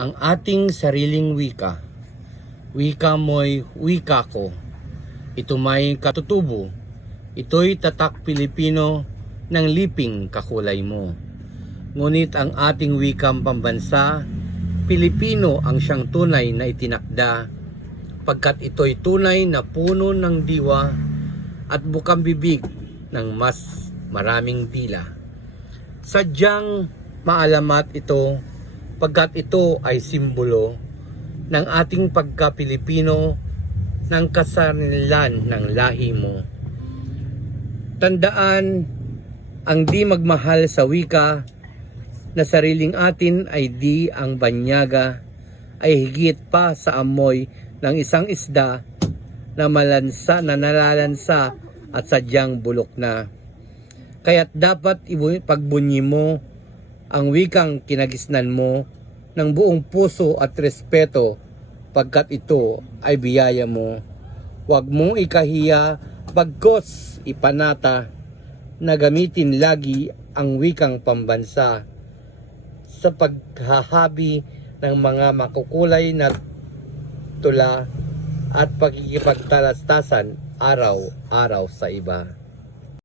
ang ating sariling wika. Wika mo'y wika ko. Ito may katutubo. Ito'y tatak Pilipino ng liping kakulay mo. Ngunit ang ating wikang pambansa, Pilipino ang siyang tunay na itinakda, pagkat ito'y tunay na puno ng diwa at bukang bibig ng mas maraming dila. Sadyang maalamat ito, pagkat ito ay simbolo ng ating pagka-Pilipino, ng kasarilan ng lahi mo. Tandaan, ang di magmahal sa wika na sariling atin ay di ang banyaga, ay higit pa sa amoy ng isang isda na nalalansa at sadyang bulok na. Kaya't dapat pagbunyi mo ang wikang kinagisnan mo ng buong puso at respeto, pagkat ito ay biyaya mo. Huwag mong ikahiya, bagkos ipanata, na gamitin lagi ang wikang pambansa sa paghahabi ng mga makukulay na tula at pagkikipagtalastasan araw-araw sa iba.